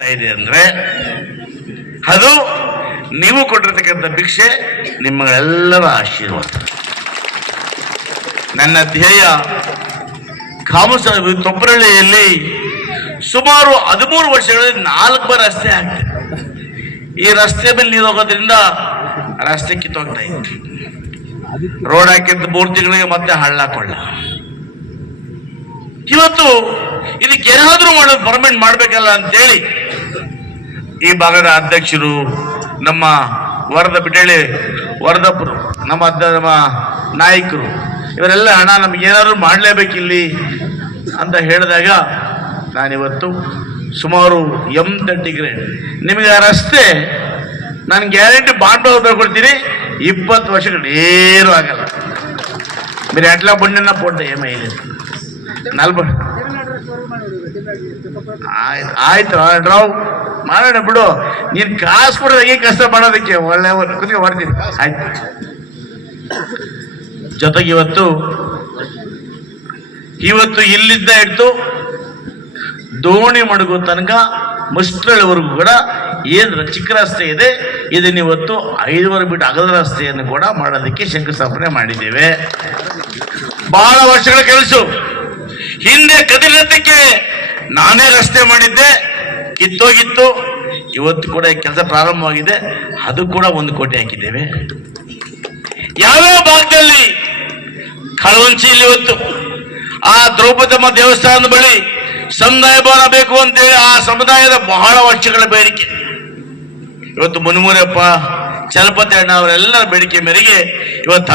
ಇದೆ ಅಂದ್ರೆ ಅದು ನೀವು ಕೊಟ್ಟಿರ್ತಕ್ಕಂಥ ಭಿಕ್ಷೆ ನಿಮ್ಮಗಳೆಲ್ಲರ ಆಶೀರ್ವಾದ. ನನ್ನ ಧ್ಯೇಯ ತೊಪ್ಪರಳ್ಳಿಯಲ್ಲಿ ಸುಮಾರು 13 ವರ್ಷಗಳಲ್ಲಿ 4 ಬಾರಿ ರಸ್ತೆ ಆಗ್ತದೆ. ಈ ರಸ್ತೆ ಮೇಲೆ ನೀರು ಹೋಗೋದ್ರಿಂದ ರಸ್ತೆ ಕಿತ್ತೋಗ್ತಾ ಇತ್ತು. ರೋಡ್ ಹಾಕಿದ್ದ 3 ತಿಂಗಳಿಗೆ ಮತ್ತೆ ಹಳ್ಳ ಕೊಳ್ಳ. ಇವತ್ತು ಇದಕ್ಕೆ ಏನಾದ್ರೂ ಮಾಡೋದು ಪರ್ಮನೆಂಟ್ ಮಾಡ್ಬೇಕಲ್ಲ ಅಂತೇಳಿ ಈ ಭಾಗದ ಅಧ್ಯಕ್ಷರು, ನಮ್ಮ ವರದ ಬಿಟೇಳಿ ವರದಪ್ಪರು, ನಮ್ಮ ನಾಯಕರು ಇವರೆಲ್ಲ ಹಣ ನಮಗೇನಾದ್ರು ಮಾಡಲೇಬೇಕಿಲ್ಲಿ ಅಂತ ಹೇಳಿದಾಗ ನಾನಿವತ್ತು ಸುಮಾರು M30 ಗ್ರೇಡ್ ನಿಮಗೆ ಆ ರಸ್ತೆ ನಾನು ಗ್ಯಾರಂಟಿ ಬಾಂಡ್ ಕೊಡ್ತೀನಿ. 20 ವರ್ಷಗಳು ಏನೂ ಆಗಲ್ಲ. మీరు ఎట్లా బండినా పోండి ఏమైంది 40 ಆಯ್ತು ರಾವ್ ಮಾಡೋಣ ಬಿಡು. ನೀನು ಕಾಸು ಕೊಡೋದು ಹೇಗೆ ಕಷ್ಟ ಮಾಡೋದಕ್ಕೆ ಒಳ್ಳೆ ಕುತ್ಕೊಂಡು ಬರ್ತೀನಿ. ಆಯ್ತು. ಜೊತೆಗೆ ಇವತ್ತು ಇಲ್ಲಿದ್ದ ಹಿಡ್ದು ದೋಣಿ ಮಡಗು ತನಕ ಮುಸ್ತ್ರಳಿವರೆಗೂ ಕೂಡ ಏನು ಚಿಕ್ಕ ರಸ್ತೆ ಇದೆ ಇದನ್ನ ಇವತ್ತು 5 ಮೀಟರ್ ಅಗಲ ರಸ್ತೆಯನ್ನು ಕೂಡ ಮಾಡೋದಕ್ಕೆ ಶಂಕುಸ್ಥಾಪನೆ ಮಾಡಿದ್ದೇವೆ. ಬಹಳ ವರ್ಷಗಳ ಕೆಲಸ. ಹಿಂದೆ ಕದಿರತ್ತಕ್ಕೆ ನಾನೇ ರಸ್ತೆ ಮಾಡಿದ್ದೆ, ಕಿತ್ತೋಗಿತ್ತು. ಇವತ್ತು ಕೂಡ ಕೆಲಸ ಪ್ರಾರಂಭವಾಗಿದೆ. ಅದು ಕೂಡ 1 ಕೋಟಿ ಹಾಕಿದ್ದೇವೆ. ಯಾವ್ಯಾವ ಭಾಗದಲ್ಲಿ ಕಳವಂಚಿಯಲ್ಲಿ ಇವತ್ತು ಆ ದ್ರೌಪದಮ್ಮ ದೇವಸ್ಥಾನದ ಬಳಿ ಸಮುದಾಯ ಭವನ ಬೇಕು ಅಂತೇಳಿ ಆ ಸಮುದಾಯದ ಬಹಳ ವರ್ಷಗಳ ಬೇಡಿಕೆ. ಇವತ್ತು ಮುನ್ಮೂರಪ್ಪ, ಚಲಪತಿ ಅಣ್ಣ ಅವರೆಲ್ಲರ ಬೇಡಿಕೆ ಮೇರೆಗೆ ಇವತ್ತು